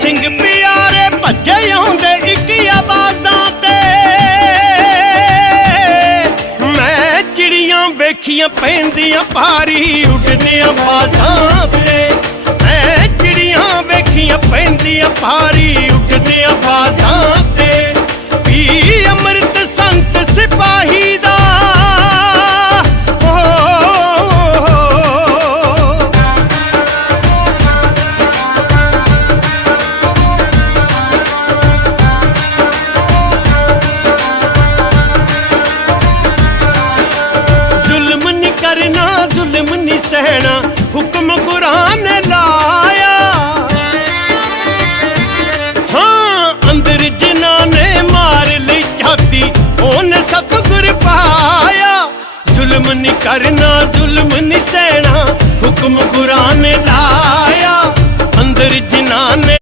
ਸਿੰਘ ਪਿਆਰੇ ਭੱਜੇ ਆਉਂਦੇ ਇੱਕ ਆਵਾਜ਼ਾਂ ਤੇ। ਮੈਂ ਚਿੜੀਆਂ ਵੇਖੀਆਂ ਪੈਂਦੀਆਂ ਭਾਰੀ ਉੱਡਦੀਆਂ ਬਾਜ਼ਾਂ ਤੇ। ਮੈਂ ਚਿੜੀਆਂ ਵੇਖੀਆਂ ਪੈਂਦੀਆਂ ਭਾਰੀ ਉੱਡਦੀਆਂ ਬਾਜ਼ਾਂ ਤੇ। ਪੀ ਅੰਮ੍ਰਿਤ ਸੰਤ ਸਿਪਾਹੀ ਹੁਕਮ ਲਾਇਆ। ਹਾਂ, ਅੰਦਰ ਜਿਨ੍ਹਾਂ ਨੇ ਮਾਰ ਲਈ ਛਾਤੀ ਉਹਨੇ ਗੁਰ ਪਾਇਆ। ਜ਼ੁਲਮ ਨਹੀਂ ਕਰਨਾ, ਜ਼ੁਲਮ ਨਹੀਂ ਸਹਿਣਾ, ਹੁਕਮ ਕੁਰਾਨ ਨੇ ਲਾਇਆ। ਅੰਦਰ ਜਿਨ੍ਹਾਂ ਨੇ